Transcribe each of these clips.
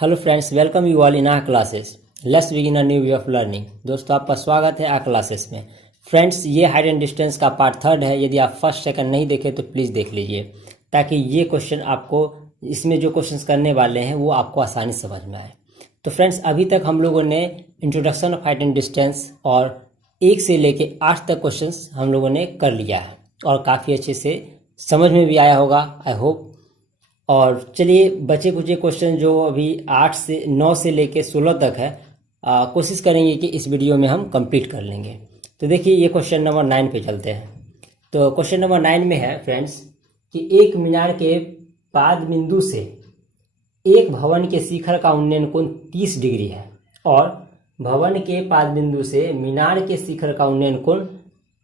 Hello friends, welcome you all in our classes. Let's begin a new way of learning. दोस्तों, आपका स्वागत है our classes में। Friends, ये हाइट एंड डिस्टेंस का पार्ट थर्ड है। यदि आप फर्स्ट सेकंड नहीं देखे तो प्लीज़ देख लीजिए, ताकि ये क्वेश्चन आपको, इसमें जो क्वेश्चंस करने वाले हैं वो आपको आसानी से समझ में आए। तो फ्रेंड्स, अभी तक हम लोगों ने introduction of height and distance और 1 से लेके 8 तक क्वेश्चंस हम लोगों ने कर लिया है और काफ़ी अच्छे से समझ में भी आया होगा, आई होप। और चलिए, बचे कुछ क्वेश्चन जो अभी 9 से लेके 16 तक है, कोशिश करेंगे कि इस वीडियो में हम कंप्लीट कर लेंगे। तो देखिए, ये क्वेश्चन नंबर 9 पे चलते हैं। तो क्वेश्चन नंबर 9 में है फ्रेंड्स कि एक मीनार के पाद बिंदु से एक भवन के शिखर का उन्नयन कोण 30 डिग्री है और भवन के पाद बिंदु से मीनार के शिखर का उन्नयन कोण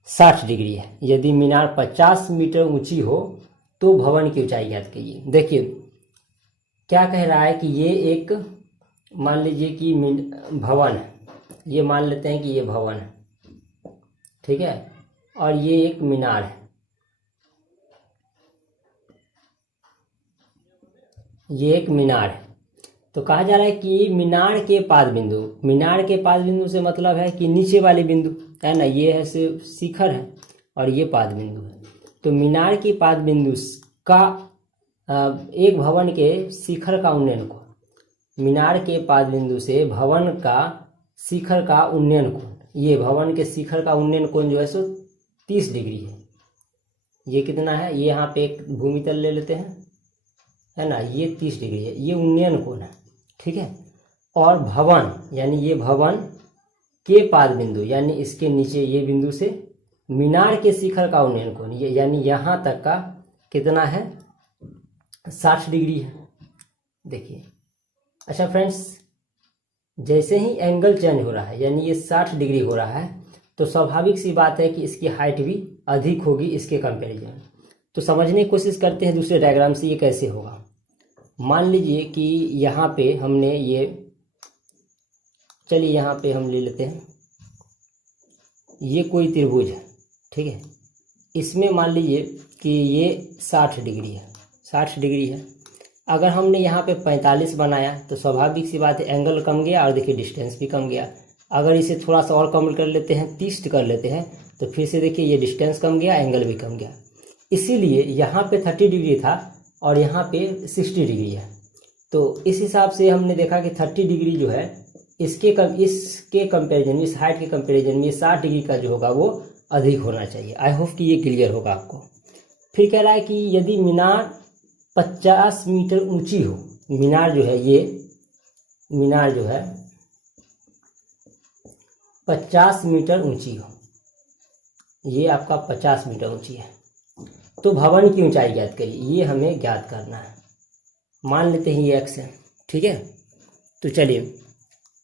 60 डिग्री है। यदि मीनार 50 मीटर ऊंची हो तो भवन की ऊंचाई ज्ञात कीजिए। देखिए क्या कह रहा है कि ये एक, मान लीजिए कि भवन है, ये मान लेते हैं कि ये भवन है, ठीक है, और ये एक मीनार है, ये एक मीनार है। तो कहा जा रहा है कि मीनार के पाद बिंदु से मतलब है कि नीचे वाले बिंदु है ना, ये है सिर्फ शिखर है और ये पाद बिंदु है। तो मीनार की पाद बिंदु का एक भवन के शिखर का उन्नयन कोण, मीनार के पाद बिंदु से भवन का शिखर का उन्नयन कोण, ये भवन के शिखर का उन्नयन कोण जो है सो 30 डिग्री है। ये कितना है, ये यहाँ पे एक भूमि तल ले लेते हैं, है ना, ये 30 डिग्री है, ये उन्नयन कोण है, ठीक है। और भवन यानी ये भवन के पाद बिंदु यानी इसके नीचे ये बिंदु से मीनार के शिखर का उन्नयन कोण, ये यानी यहाँ तक का कितना है, 60 डिग्री है। देखिए, अच्छा फ्रेंड्स, जैसे ही एंगल चेंज हो रहा है यानी ये 60 डिग्री हो रहा है, तो स्वाभाविक सी बात है कि इसकी हाइट भी अधिक होगी इसके कंपैरिजन में। तो समझने की कोशिश करते हैं दूसरे डायग्राम से ये कैसे होगा। मान लीजिए कि यहाँ पे हमने ये, चलिए यहाँ पे हम ले लेते हैं, ये कोई त्रिभुज है, ठीक है। इसमें मान लीजिए कि ये 60 डिग्री है, 60 डिग्री है। अगर हमने यहाँ पे 45 बनाया तो स्वाभाविक सी बात है एंगल कम गया और देखिए डिस्टेंस भी कम गया। अगर इसे थोड़ा सा और कम कर लेते हैं, 30 कर लेते हैं, तो फिर से देखिए ये डिस्टेंस कम गया, एंगल भी कम गया। इसीलिए यहाँ पे 30 डिग्री था और यहाँ पे 60 डिग्री है। तो इस हिसाब से हमने देखा कि 30 डिग्री जो है इसके कंपेरिजन में, इस हाइट के कंपेरिजन में 60 डिग्री का जो होगा वो अधिक होना चाहिए। आई होप कि ये क्लियर होगा आपको। फिर कह रहा है कि यदि मीनार 50 मीटर ऊंची हो, मीनार जो है ये, मीनार जो है 50 मीटर ऊंची हो, ये आपका 50 मीटर ऊंची है, तो भवन की ऊंचाई ज्ञात करिए। ये हमें ज्ञात करना है। मान लेते हैं ये x है, ठीक है। तो चलिए,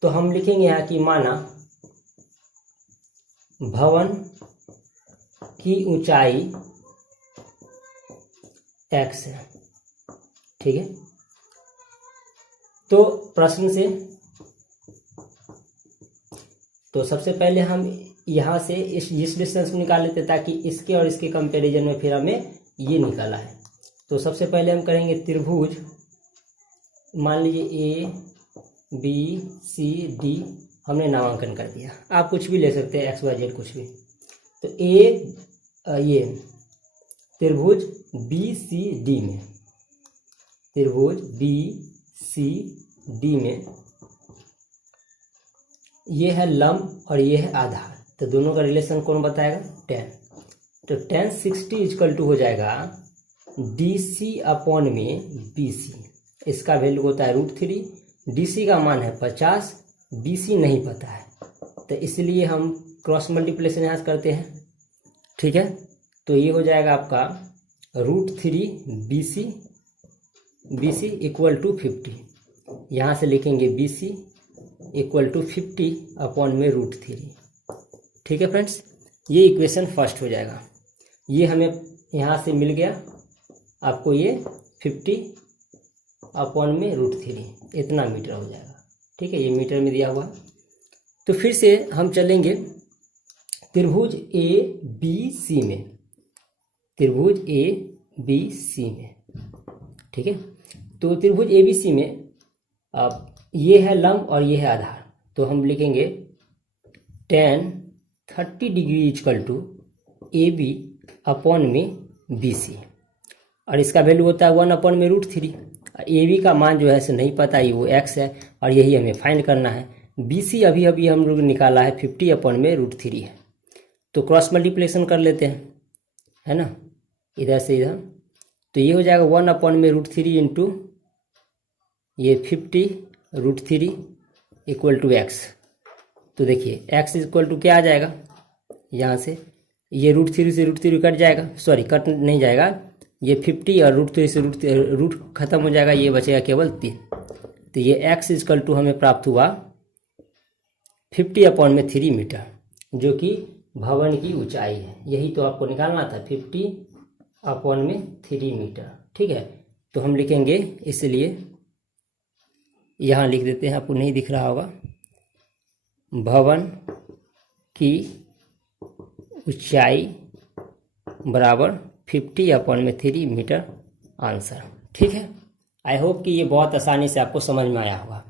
तो हम लिखेंगे यहाँ कि माना भवन की ऊंचाई x है, ठीक है। तो प्रश्न से, तो सबसे पहले हम यहाँ से इस डिस्टेंस को निकाल लेते ताकि इसके और इसके कंपैरिजन में फिर हमें ये निकाला है। तो सबसे पहले हम करेंगे त्रिभुज, मान लीजिए ABCD हमने नामांकन कर दिया, आप कुछ भी ले सकते हैं, XYZ कुछ भी। तो ये त्रिभुज BCD में, त्रिभुज BCD में ये है लंब और ये है आधार, तो दोनों का रिलेशन कौन बताएगा, tan। तो tan 60 इक्वल टू हो जाएगा DC अपॉन में BC। इसका वैल्यू होता है √3, DC का मान है 50, BC नहीं पता है, तो इसलिए हम क्रॉस मल्टीप्लिकेशन यहाँ से करते हैं, ठीक है। तो ये हो जाएगा आपका √3 BC इक्वल टू 50। यहाँ से लिखेंगे BC इक्वल टू 50 अपॉन में √3, ठीक है फ्रेंड्स। ये इक्वेशन फर्स्ट हो जाएगा। ये हमें यहाँ से मिल गया आपको, ये 50 अपॉन में √3 इतना मीटर हो जाएगा, ठीक है। ये मीटर में दिया हुआ। तो फिर से हम चलेंगे त्रिभुज ABC में, त्रिभुज ABC में, ठीक है। तो त्रिभुज ABC में अब ये है लंब और ये है आधार, तो हम लिखेंगे tan 30 degree equal to A B upon में बी सी, और इसका वैल्यू होता है 1/√3। ए बी का मान जो है से नहीं पता, ये वो x है और यही हमें फाइंड करना है। बी सी अभी अभी हम लोग निकाला है 50/√3 है, तो क्रॉस मल्टीप्लिकेशन कर लेते हैं, है ना, इधर से इधर, तो ये हो जाएगा 1/√3 इंटू ये 50√3 इक्वल टू एक्स। तो देखिए x इक्वल टू क्या आ जाएगा, यहाँ से ये √3 से √3 कट जाएगा, सॉरी कट नहीं जाएगा, ये 50 और √3 से रूट खत्म हो जाएगा, ये बचेगा केवल 3। तो ये x इक्वल टू हमें प्राप्त हुआ 50/3 मीटर, जो कि भवन की ऊंचाई है। यही तो आपको निकालना था, 50/3 मीटर। ठीक है, तो हम लिखेंगे, इसलिए यहाँ लिख देते हैं, आपको नहीं दिख रहा होगा, भवन की ऊंचाई बराबर 50/3 मीटर आंसर। ठीक है, आई होप कि ये बहुत आसानी से आपको समझ में आया होगा।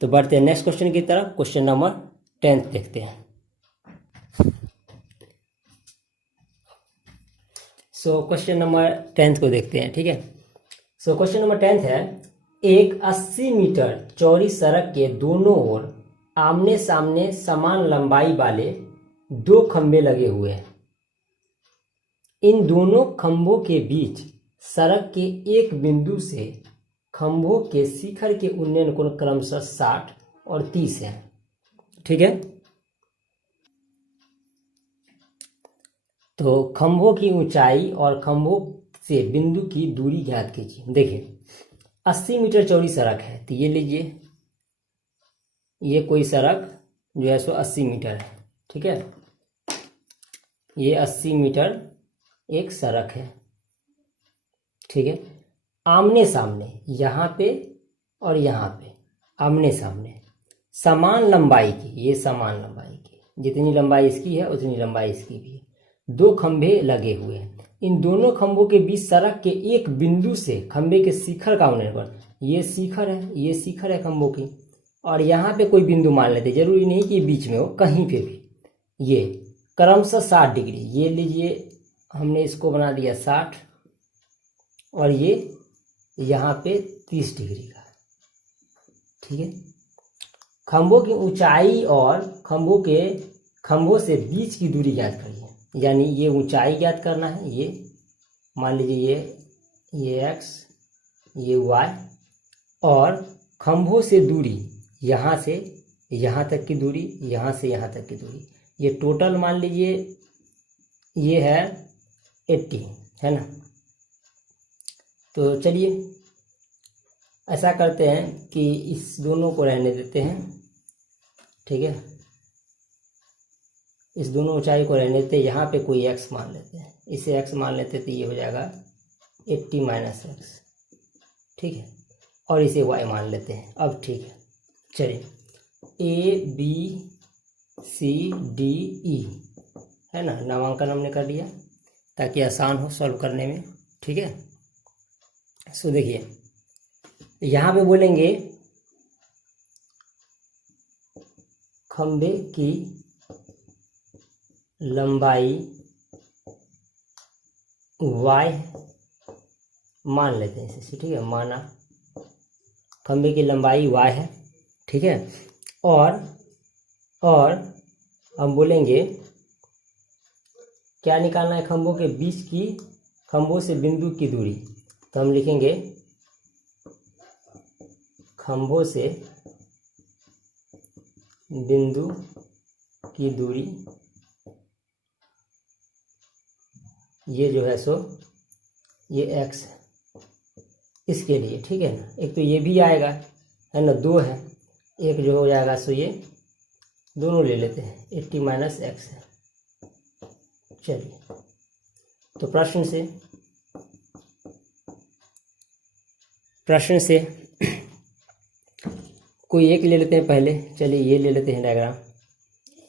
तो बढ़ते हैं नेक्स्ट क्वेश्चन की तरफ। क्वेश्चन नंबर 10 देखते हैं। सो क्वेश्चन नंबर 10 को देखते हैं। ठीक है, सो क्वेश्चन नंबर 10 है, एक 80 मीटर चौड़ी सड़क के दोनों ओर आमने सामने समान लंबाई वाले 2 खंभे लगे हुए हैं। इन दोनों खंभों के बीच सड़क के एक बिंदु से खंभों के शिखर के उन्नयन कोण क्रमशः 60 और 30 है। ठीक है, तो खंभों की ऊंचाई और खंभों से बिंदु की दूरी ज्ञात कीजिए। देखिए 80 मीटर चौड़ी सड़क है, तो ये लीजिए, ये कोई सड़क जो है सो 80 मीटर है। ठीक है, ये 80 मीटर एक सड़क है। ठीक है, आमने सामने यहाँ पे और यहाँ पे आमने सामने समान लंबाई की, ये समान लंबाई की, जितनी लंबाई इसकी है उतनी लंबाई इसकी भी है, 2 खंभे लगे हुए हैं। इन दोनों खंभों के बीच सड़क के एक बिंदु से खंभे के शिखर का उन्नयन, ये शिखर है, ये शिखर है खंभों की, और यहाँ पे कोई बिंदु मान लेते, जरूरी नहीं कि बीच में हो, कहीं पे भी, ये क्रमशः 60 डिग्री, ये लीजिए हमने इसको बना दिया 60, और ये यहाँ पे 30 डिग्री का। ठीक है, खंभों की ऊंचाई और खंभों से बीच की दूरी ज्ञात करिए, यानी ये ऊंचाई ज्ञात करना है, ये मान लीजिए ये x, ये y, और खंभों से दूरी यहाँ से यहाँ तक की दूरी, यहाँ से यहाँ तक की दूरी, ये टोटल मान लीजिए ये है 80, है ना। तो चलिए ऐसा करते हैं कि इस दोनों को रहने देते हैं। ठीक है, इस दोनों ऊंचाई को रहने देते हैं, यहाँ पे कोई x मान लेते हैं, इसे x मान लेते हैं, तो ये हो जाएगा 80 - x। ठीक है, और इसे y मान लेते हैं। अब ठीक है, चलिए A B C D E, है ना, नामांकन हमने कर दिया ताकि आसान हो सॉल्व करने में। ठीक है, सो देखिए यहाँ पे बोलेंगे खंभे की लंबाई y मान लेते हैं इसे। ठीक है, माना खंभे की लंबाई y है। ठीक है, और हम बोलेंगे क्या निकालना है, खंभों के बीच की, खंभों से बिंदु की दूरी, तो हम लिखेंगे खंभों से बिंदु की दूरी, ये जो है सो ये x है इसके लिए। ठीक है ना, एक तो ये भी आएगा, है ना, 2 है, एक जो हो जाएगा सो ये दोनों ले लेते हैं, 80 - x है। चलिए, तो प्रश्न से कोई एक ले लेते हैं पहले। चलिए ये ले लेते हैं डायग्राम,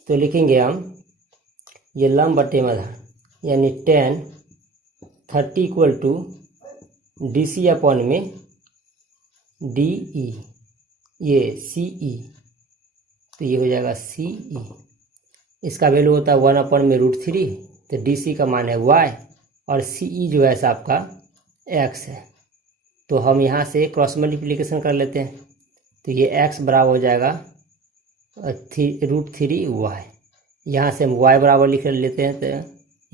तो लिखेंगे हम ये लंब बटे आधार, यानी tan 30 = DC/में DE, ये सी ई, तो ये हो जाएगा सी ई। इसका वैल्यू होता है 1/√3, तो डी सी का मान है y और सी ई जो है आपका x है। तो हम यहाँ से क्रॉस मल्टीप्लिकेशन कर लेते हैं, तो ये x बराबर हो जाएगा √3y। यहाँ से हम y बराबर लिख लेते हैं, तो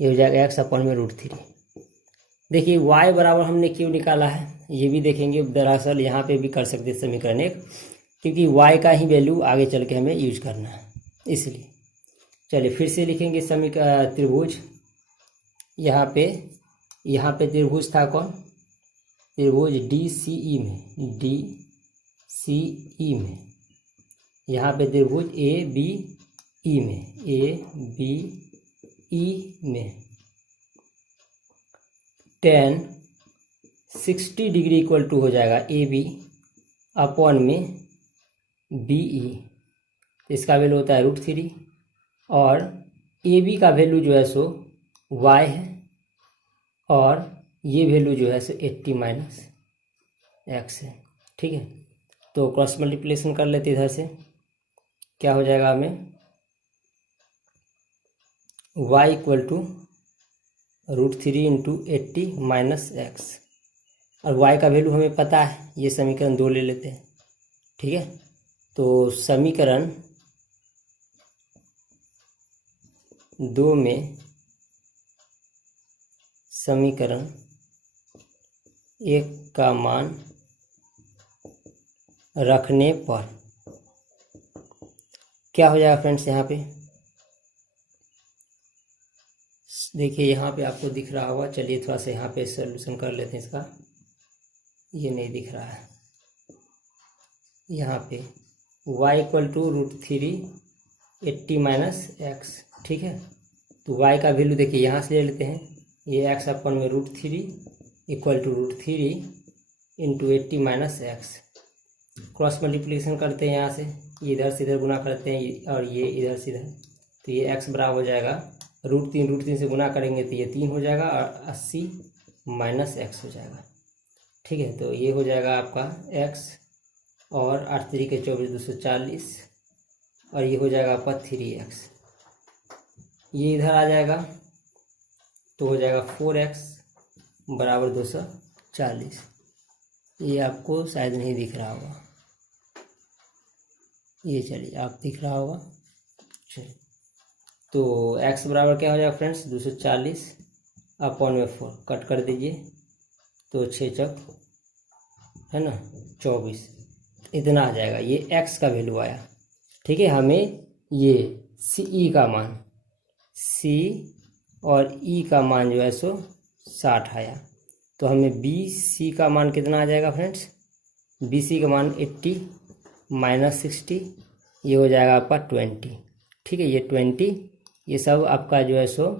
ये हो जाएगा x/√3। देखिए y बराबर हमने क्यों निकाला है ये भी देखेंगे। दरअसल यहाँ पे भी कर सकते हैं समीकरण एक, क्योंकि y का ही वैल्यू आगे चल के हमें यूज करना है, इसलिए। चलिए फिर से लिखेंगे समीकरण त्रिभुज। यहाँ पे त्रिभुज था कौन, त्रिभुज डी सी ई में, यहाँ पे त्रिभुज ए बी ई में tan 60 डिग्री इक्वल टू हो जाएगा ए बी अपॉन में बी ई। इसका वैल्यू होता है √3 और ए बी का वैल्यू जो है सो y है और ये वैल्यू जो है सो 80 - x है। ठीक है, तो क्रॉस मल्टीप्लिकेशन कर लेते इधर से, क्या हो जाएगा हमें y इक्वल टू √3 × 80 - x, और y का वैल्यू हमें पता है, ये समीकरण 2 ले लेते हैं। ठीक है, तो समीकरण 2 में समीकरण 1 का मान रखने पर क्या हो जाएगा फ्रेंड्स। यहाँ पे देखिए, यहाँ पे आपको दिख रहा होगा। चलिए थोड़ा सा यहाँ पे सॉल्यूशन कर लेते हैं इसका। ये नहीं दिख रहा है यहाँ पे, y इक्वल टू √3 80 - x। ठीक है, तो y का वैल्यू देखिए यहाँ से ले लेते हैं, ये x/√3 equal to √3 × 80 - x। Cross multiplication करते हैं, यहाँ से ये इधर से इधर गुना करते हैं और ये इधर से इधर, तो ये x बराबर हो जाएगा √3 से गुना करेंगे तो ये 3 हो जाएगा और 80 - x हो जाएगा। ठीक है, तो ये हो जाएगा आपका x और 8 3 के 24 240 और ये हो जाएगा आपका 3x। ये इधर आ जाएगा तो हो जाएगा 4x बराबर 240। ये आपको शायद नहीं दिख रहा होगा, ये चलिए आप दिख रहा होगा। चलिए, तो x बराबर क्या हो जाएगा फ्रेंड्स 240 अपॉन में 4 कट कर दीजिए, तो 6 चौक है ना 24, इतना आ जाएगा। ये x का वैल्यू आया। ठीक है, हमें ये सी ई का मान, c और e का मान जो है सो 60 आया। तो हमें बी सी का मान कितना आ जाएगा फ्रेंड्स, बी सी का मान 80 - 60, ये हो जाएगा आपका 20। ठीक है, ये 20, ये सब आपका जो है सो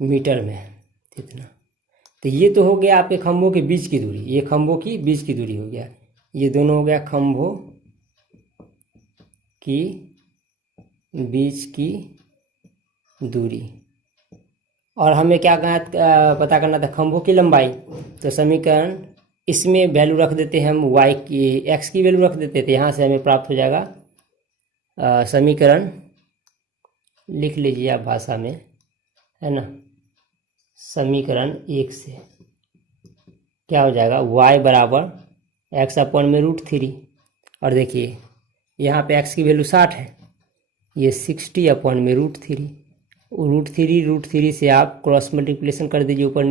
मीटर में है इतना। तो ये तो हो गया आपके खंभों के बीच की दूरी, ये खंभों की बीच की दूरी हो गया। ये दोनों हो गया खंभों की बीच की दूरी। और हमें क्या पता करना था, खंभों की लंबाई। तो समीकरण इसमें वैल्यू रख देते हैं हम, y की x की वैल्यू रख देते थे, यहाँ से हमें प्राप्त हो जाएगा समीकरण लिख लीजिए आप भाषा में, है ना। समीकरण 1 से क्या हो जाएगा, y बराबर x/√3। और देखिए यहाँ पे x की वैल्यू 60 है, ये 60/√3। √3 से आप क्रॉस मल्टीप्लिकेशन कर दीजिए ऊपर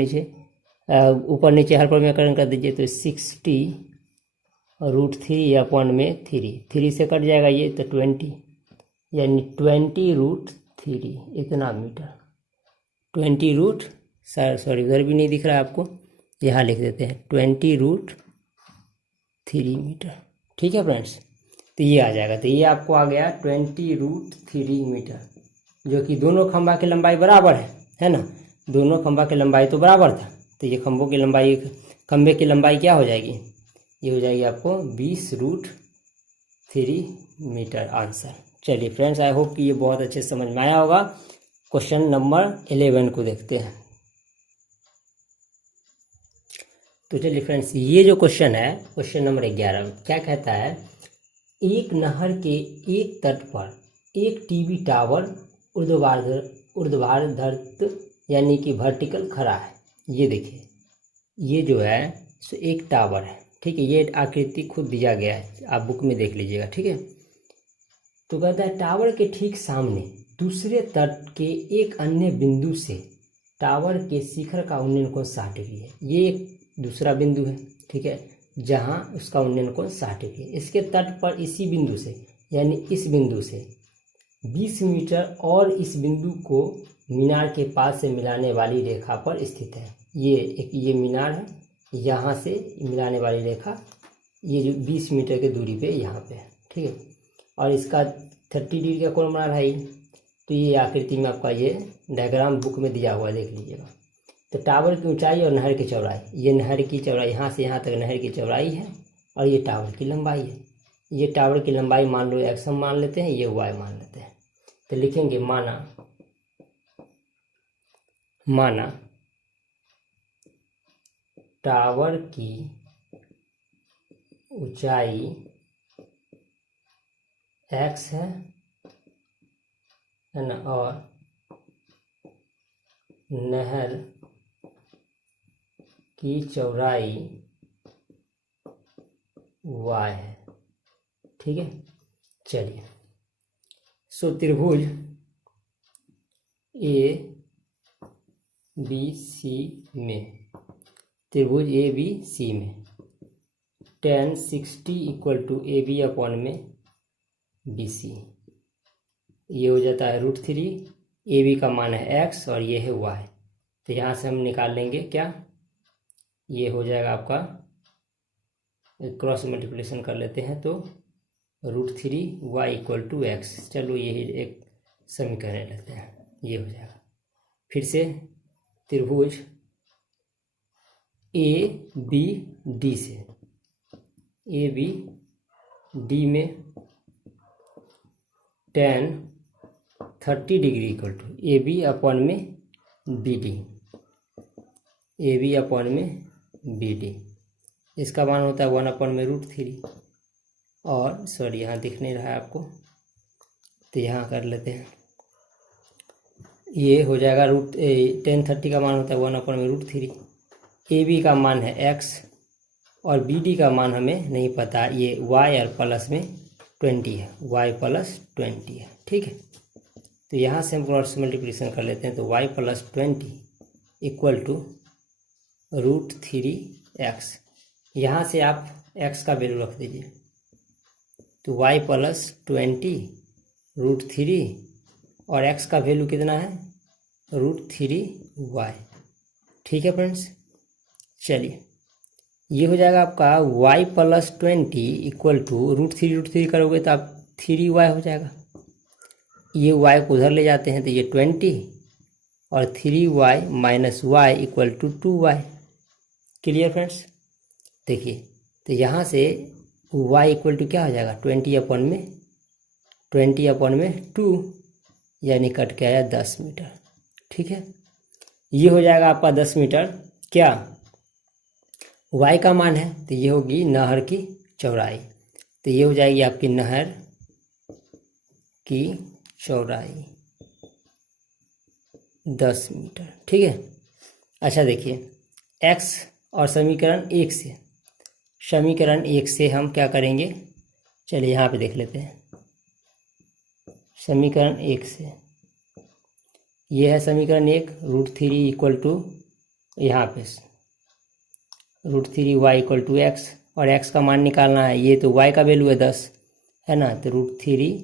नीचे हर परिमेयकरण कर दीजिए, तो 60 √3/3, 3 से कट जाएगा ये, तो 20, यानी 20√3 इतना मीटर। 20 सॉरी उधर भी नहीं दिख रहा है आपको, यहाँ लिख देते हैं 20√3 मीटर। ठीक है फ्रेंड्स, तो ये आ जाएगा। तो ये आपको आ गया 20√3 मीटर, जो कि दोनों खंभा की लंबाई बराबर है ना। दोनों खंभा की लंबाई तो बराबर था, तो ये खंभे की लंबाई क्या हो जाएगी, ये हो जाएगी आपको 20√3 मीटर आंसर। चलिए फ्रेंड्स, आई होप कि ये बहुत अच्छे से समझ में आया होगा। क्वेश्चन नंबर 11 को देखते हैं। तो चलिए फ्रेंड्स, ये जो क्वेश्चन है, क्वेश्चन नंबर 11 क्या कहता है, एक नहर के एक तट पर एक टीवी टावर ऊर्ध्वाधर यानी कि वर्टिकल खड़ा है। ये देखिए, ये जो है सो एक टावर है, ठीक है। ये आकृति खुद दिया गया है, आप बुक में देख लीजिएगा, ठीक है। तो कहता है टावर के ठीक सामने दूसरे तट के एक अन्य बिंदु से टावर के शिखर का उन्नयन कोण 60 डिग्री है। ये एक दूसरा बिंदु है, ठीक है, जहां उसका उन्नयन कोण 60 डिग्री है। इसके तट पर इसी बिंदु से यानी इस बिंदु से 20 मीटर और इस बिंदु को मीनार के पास से मिलाने वाली रेखा पर स्थित है। ये मीनार है, यहाँ से मिलाने वाली रेखा ये जो 20 मीटर की दूरी पे यहाँ पे है, ठीक है। और इसका 30 डिग्री का कोण बना रहा है। तो ये आकृति में आपका ये डायग्राम बुक में दिया हुआ है, देख लीजिएगा। तो टावर की ऊंचाई और नहर की चौड़ाई, ये नहर की चौड़ाई यहाँ से यहाँ तक नहर की चौड़ाई है और ये टावर की लंबाई है। ये टावर की लंबाई मान लो x हम मान लेते हैं, ये y मान लेते हैं। तो लिखेंगे माना टावर की ऊंचाई x है ना, और नहर की चौड़ाई y है, ठीक है। चलिए, सो त्रिभुज ABC में tan 60 equal to AB upon में BC, ये हो जाता है √3। AB का मान है x और ये है y। तो यहाँ से हम निकाल लेंगे क्या, ये हो जाएगा आपका, क्रॉस मल्टीप्लिकेशन कर लेते हैं तो √3y इक्वल टू x। चलो यही एक समीकरण लेते हैं, ये हो जाएगा। फिर से त्रिभुज ABD से ABD में tan 30 degree equal to AB upon में BD, इसका मान होता है 1 अपॉन में √3। और सॉरी, यहाँ दिख नहीं रहा है आपको, तो यहाँ कर लेते हैं। ये हो जाएगा tan 30 का मान होता है 1 अपॉन में √3। AB का मान है x और BD का मान हमें नहीं पता, ये y और प्लस में 20 है, y प्लस 20 है, ठीक है। तो यहाँ से हम क्रॉस मल्टीप्लिकेशन कर लेते हैं, तो y plus 20 equal to √3x। यहाँ से आप x का वैल्यू रख दीजिए, तो y प्लस 20 √3 और x का वैल्यू कितना है √3y, ठीक है फ्रेंड्स। चलिए, ये हो जाएगा आपका y प्लस 20 इक्वल टू √3 करोगे तो आप 3y हो जाएगा। ये y को उधर ले जाते हैं तो ये 20 और 3y minus y equal to 2y। Clear friends. देखिए, तो यहाँ से y इक्वल टू क्या हो जाएगा 20 अपॉन में 2, यानी कट के आया 10 मीटर, ठीक है। ये हो जाएगा आपका 10 मीटर क्या y का मान है, तो ये होगी नहर की चौड़ाई। तो ये हो जाएगी आपकी नहर की चौड़ाई 10 मीटर, ठीक है। अच्छा देखिए, x और समीकरण 1 से हम क्या करेंगे, चलिए यहाँ पे देख लेते हैं। समीकरण 1 से ये है समीकरण 1, √3 इक्वल टू यहाँ पे √3y इक्वल टू x, और x का मान निकालना है। ये तो y का वैल्यू है 10 है ना, तो √3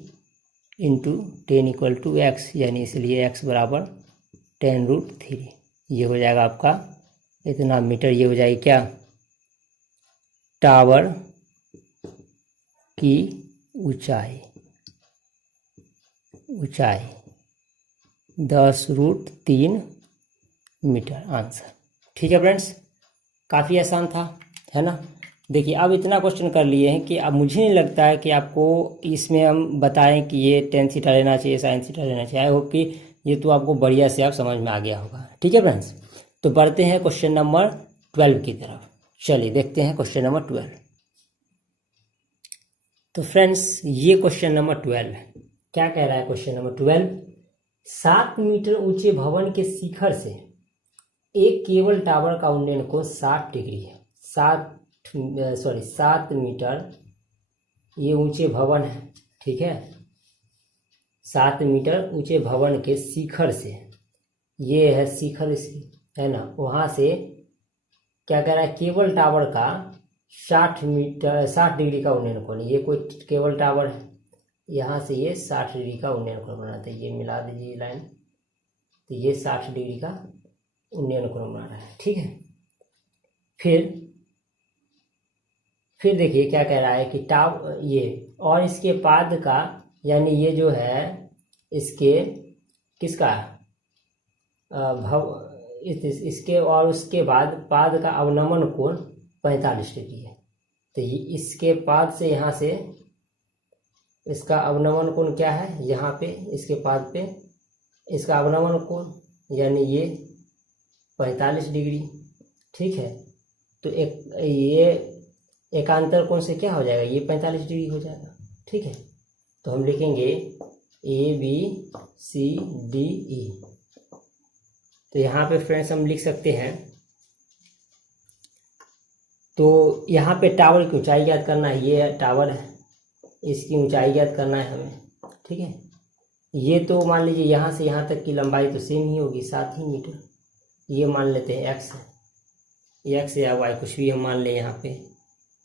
इंटू 10 इक्वल टू x, यानी इसलिए x बराबर 10√3। ये हो जाएगा आपका इतना मीटर। ये हो जाएगी क्या टावर की ऊंचाई 10√3 मीटर आंसर, ठीक है फ्रेंड्स। काफ़ी आसान था, है ना। देखिए, अब इतना क्वेश्चन कर लिए हैं कि अब मुझे नहीं लगता है कि आपको इसमें हम बताएं कि ये tan थीटा लेना चाहिए, sin थीटा लेना चाहिए। आई होप कि ये तो आपको बढ़िया से आप समझ में आ गया होगा, ठीक है फ्रेंड्स। तो बढ़ते हैं क्वेश्चन नंबर 12 की तरफ। चलिए देखते हैं क्वेश्चन नंबर 12। तो फ्रेंड्स ये क्वेश्चन नंबर 12 है। क्या कह रहा है क्वेश्चन नंबर 12? 7 मीटर ऊंचे भवन के शिखर से एक केबल टावर का उन्नयन कोण 60 डिग्री है। 7 मीटर ये ऊंचे भवन है, ठीक है। 7 मीटर ऊंचे भवन के शिखर से, ये है शिखर इसकी, है ना, वहाँ से क्या कह रहा है, केबल टावर का 60 डिग्री का उन्नयन कोण। ये कोई केबल टावर है, यहाँ से ये 60 डिग्री का उन्नयन कोण बनाता है। ये मिला दीजिए लाइन, तो ये 60 डिग्री का उन्नयन कोण बना रहा है, ठीक है। फिर देखिए क्या कह रहा है कि ये और इसके पाद का, यानी ये जो है इसके किसका इसके और उसके बाद पाद का अवनमन कोण 45 डिग्री है। तो ये इसके पाद से यहाँ से इसका अवनमन कोण क्या है, यहाँ पे इसके पाद पे इसका अवनमन कोण यानी ये 45 डिग्री, ठीक है। तो ये एकांतर कोण से क्या हो जाएगा, ये 45 डिग्री हो जाएगा, ठीक है। तो हम लिखेंगे ABCDE। तो यहाँ पे फ्रेंड्स हम लिख सकते हैं, तो यहाँ पे टावर की ऊंचाई ज्ञात करना है। ये टावर है, इसकी ऊंचाई ज्ञात करना है हमें, ठीक है। ये तो मान लीजिए यहाँ से यहाँ तक की लंबाई तो सेम ही होगी, 7 ही मीटर। ये मान लेते हैं x या y, कुछ भी हम मान लें यहाँ पे,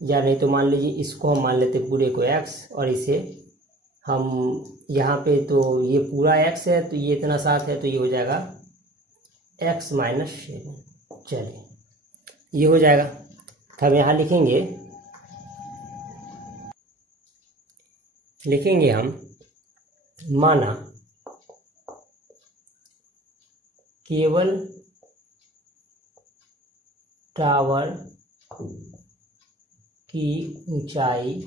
या नहीं तो मान लीजिए इसको हम मान लेते पूरे को x, और इसे हम यहाँ पे, तो ये पूरा x है, तो ये इतना 7 है, तो ये हो जाएगा x - 7। चलिए ये हो जाएगा। तो हम यहाँ लिखेंगे हम, माना केबल टावर की ऊंचाई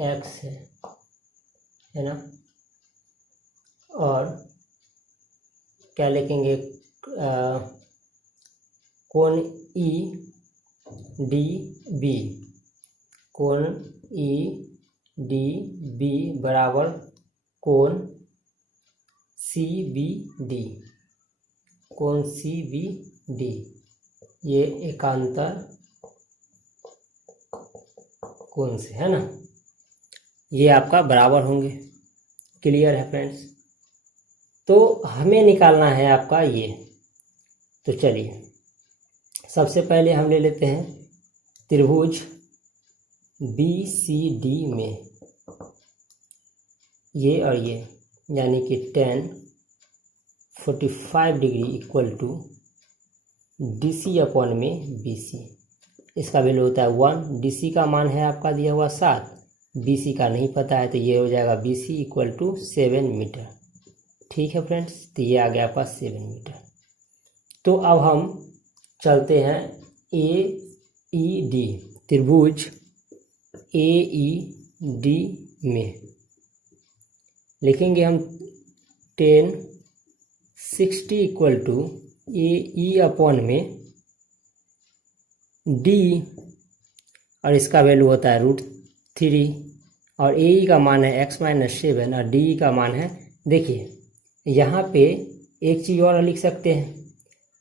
x है ना, और क्या लिखेंगे, कोण EDB, कोण EDB बराबर कोण CBD, कोण CBD, ये एकांतर कोण से, है ना। ये आपका बराबर होंगे। क्लियर है फ्रेंड्स? तो हमें निकालना है आपका ये। तो चलिए सबसे पहले हम ले लेते हैं त्रिभुज BCD में ये और ये, यानी कि tan 45 degree equal to DC upon में BC। इसका वैल्यू होता है 1। DC का मान है आपका दिया हुआ 7, BC का नहीं पता है, तो ये हो जाएगा BC इक्वल टू 7 मीटर। ठीक है फ्रेंड्स, तो ये आ गया आपका 7 मीटर। तो अब हम चलते हैं AED, त्रिभुज AED में लिखेंगे हम tan 60 equal to AE upon में D, और इसका वैल्यू होता है √3, और AE का मान है x - 7 और DE का मान है, देखिए यहाँ पे एक चीज़ और लिख सकते हैं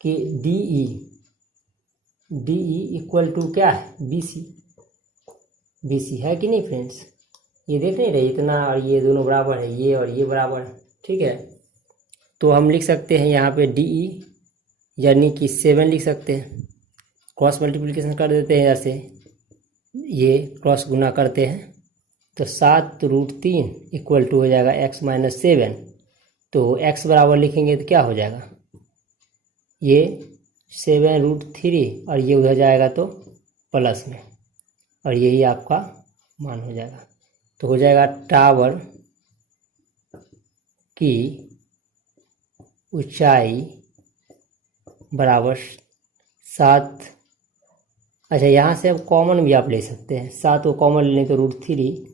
कि DE इक्वल टू क्या है, BC है कि नहीं फ्रेंड्स? ये देख नहीं रहे, इतना और ये दोनों बराबर है, ये और ये बराबर है, ठीक है। तो हम लिख सकते हैं यहाँ पे DE यानी कि 7 लिख सकते हैं, क्रॉस मल्टीप्लिकेशन कर देते हैं, ऐसे ये क्रॉस गुना करते हैं, तो 7√3 इक्वल टू हो जाएगा x - 7। तो x बराबर लिखेंगे तो क्या हो जाएगा, ये 7√3 और ये उधर जाएगा तो प्लस में, और यही आपका मान हो जाएगा। तो हो जाएगा टावर की ऊंचाई बराबर 7। अच्छा, यहाँ से अब कॉमन भी आप ले सकते हैं, 7 को कॉमन ले लें तो √3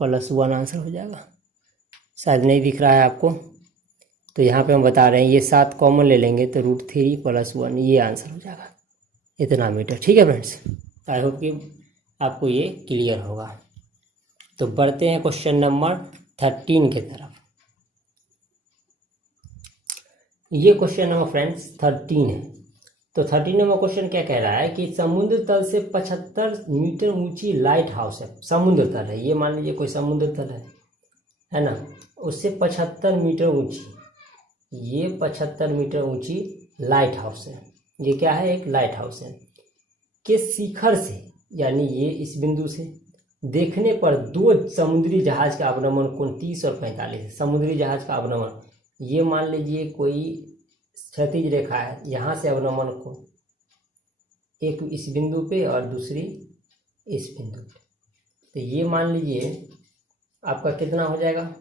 + 1 आंसर हो जाएगा। शायद नहीं दिख रहा है आपको, तो यहाँ पे हम बता रहे हैं ये 7 कॉमन ले लेंगे तो √3 + 1, ये आंसर हो जाएगा इतना मीटर। ठीक है फ्रेंड्स, आई होप कि आपको ये क्लियर होगा। तो बढ़ते हैं क्वेश्चन नंबर 13 की तरफ। ये क्वेश्चन नंबर फ्रेंड्स 13 है। तो 13 नंबर क्वेश्चन क्या कह रहा है कि समुद्र तल से 75 मीटर ऊंची लाइट हाउस है। समुद्र तल है, ये मान लीजिए कोई समुद्र तल है ना, उससे 75 मीटर ऊंची, ये 75 मीटर ऊंची लाइट हाउस है। ये क्या है? एक लाइट हाउस है के शिखर से, यानी ये इस बिंदु से देखने पर दो समुद्री जहाज का अवनमन कोण 30 और 45 है। समुद्री जहाज का अवनमन, ये मान लीजिए कोई क्षैतिज रेखा है, यहाँ से अवनमन कोण, एक इस बिंदु पे और दूसरी इस बिंदु पे। तो ये मान लीजिए आपका कितना हो जाएगा,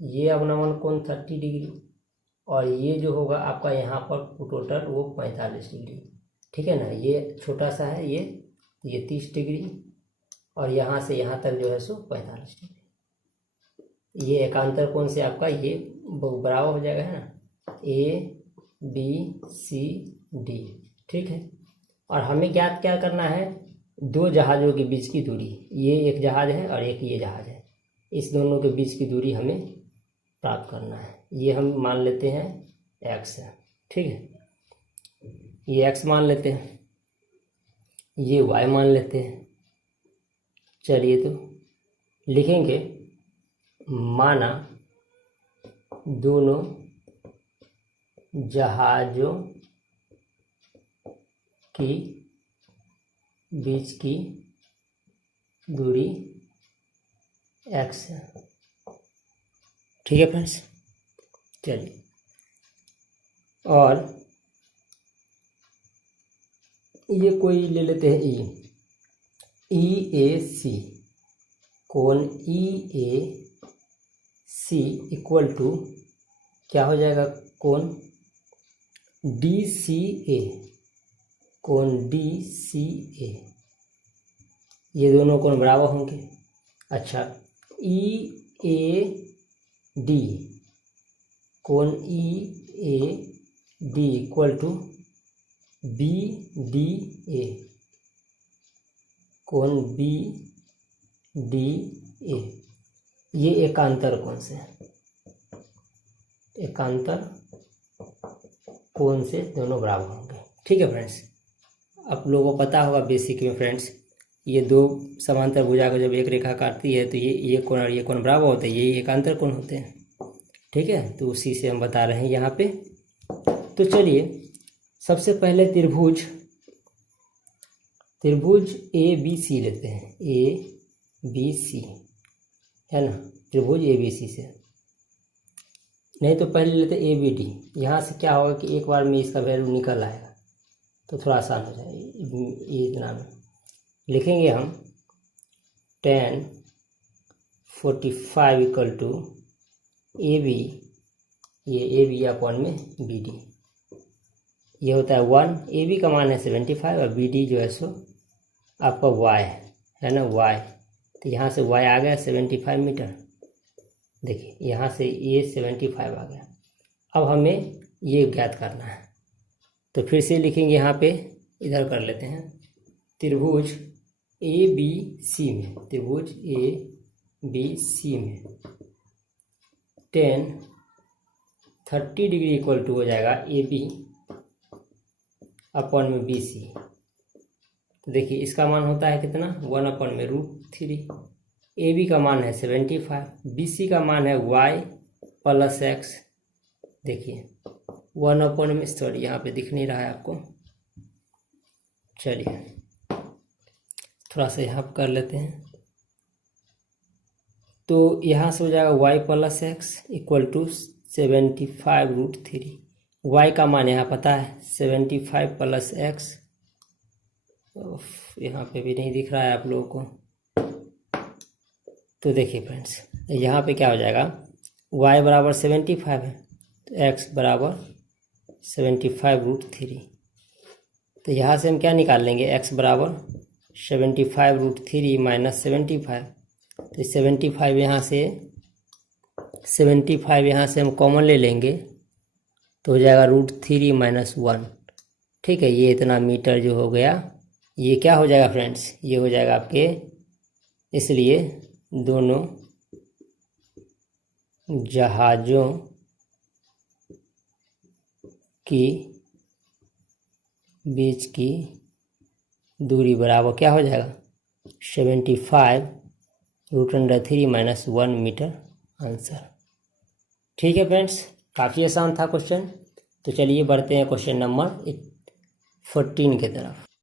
ये अवनमन कोण 30 डिग्री और ये जो होगा आपका यहाँ पर टोटल वो 45 डिग्री, ठीक है ना। ये छोटा सा है, ये 30 डिग्री और यहाँ से यहाँ तक जो है सो 45 डिग्री। ये एकांतर कोण से आपका ये बराबर हो जाएगा, है ना, ABCD, ठीक है। और हमें ज्ञात क्या करना है, दो जहाज़ों के बीच की दूरी। ये एक जहाज़ है और एक ये जहाज़ है, इस दोनों के बीच की दूरी हमें प्राप्त करना है। ये हम मान लेते हैं x है, ठीक है, ये x मान लेते हैं, ये y मान लेते हैं। चलिए तो लिखेंगे, माना दोनों जहाज़ों की बीच की दूरी x है, ठीक है फ्रेंड्स। चलिए, और ये कोई ले लेते हैं EAC, कोण EAC इक्वल टू क्या हो जाएगा, कोण DCA, कोण DCA, ये दोनों कोण बराबर होंगे। अच्छा, EAD, कोण EAD इक्वल टू BDA, कोण BDA, ये एकांतर कोण से, एकांतर कोण से दोनों बराबर होंगे, ठीक है फ्रेंड्स। आप लोगों को पता होगा बेसिक में फ्रेंड्स, ये दो समांतर भुजा को जब एक रेखा काटती है तो ये कोण और ये कोण बराबर होते हैं, ये एकांतर कोण होते हैं, ठीक है। तो उसी से हम बता रहे हैं यहाँ पे। तो चलिए सबसे पहले त्रिभुज ABC लेते हैं, ABC, है ना, त्रिभुज ABC से, नहीं तो पहले लेते ABD। यहाँ से क्या होगा कि एक बार में इसका वैल्यू निकल आएगा तो थोड़ा आसान हो जाएगा। ये इतना में लिखेंगे हम tan 45 इक्वल टू AB, ये AB अपॉन में BD, ये होता है 1। AB का मान है 75 और BD जो है सो आपका Y है ना, Y। तो यहाँ से Y आ गया 75 मीटर, देखिए यहाँ से ये 75 आ गया। अब हमें ये ज्ञात करना है, तो फिर से लिखेंगे यहाँ पे, इधर कर लेते हैं, त्रिभुज ABC में, त्रिभुज ABC में tan 30 डिग्री इक्वल टू हो जाएगा AB अपॉन में BC। तो देखिए इसका मान होता है कितना, 1 अपॉन में √3। AB का मान है 75, BC का मान है Y प्लस X। देखिए 1 अपॉन में, सॉरी यहाँ पे दिख नहीं रहा है आपको, चलिए थोड़ा सा यहाँ कर लेते हैं। तो यहाँ से हो जाएगा Y plus X equal to 75√3। Y का मान यहाँ पता है 75 प्लस X, यहाँ पे भी नहीं दिख रहा है आप लोगों को। तो देखिए फ्रेंड्स यहाँ पे क्या हो जाएगा, Y बराबर 75 है तो X बराबर 75√3। तो यहाँ से हम क्या निकाल लेंगे, X बराबर 75√3 माइनस 75। तो 75 यहाँ से हम कॉमन ले लेंगे तो हो जाएगा √3 माइनस 1, ठीक है। ये इतना मीटर जो हो गया ये क्या हो जाएगा फ्रेंड्स, ये हो जाएगा आपके, इसलिए दोनों जहाज़ों की बीच की दूरी बराबर क्या हो जाएगा, 75√3 - 1 मीटर आंसर। ठीक है फ्रेंड्स, काफ़ी आसान था क्वेश्चन। तो चलिए बढ़ते हैं क्वेश्चन नंबर 14 की तरफ।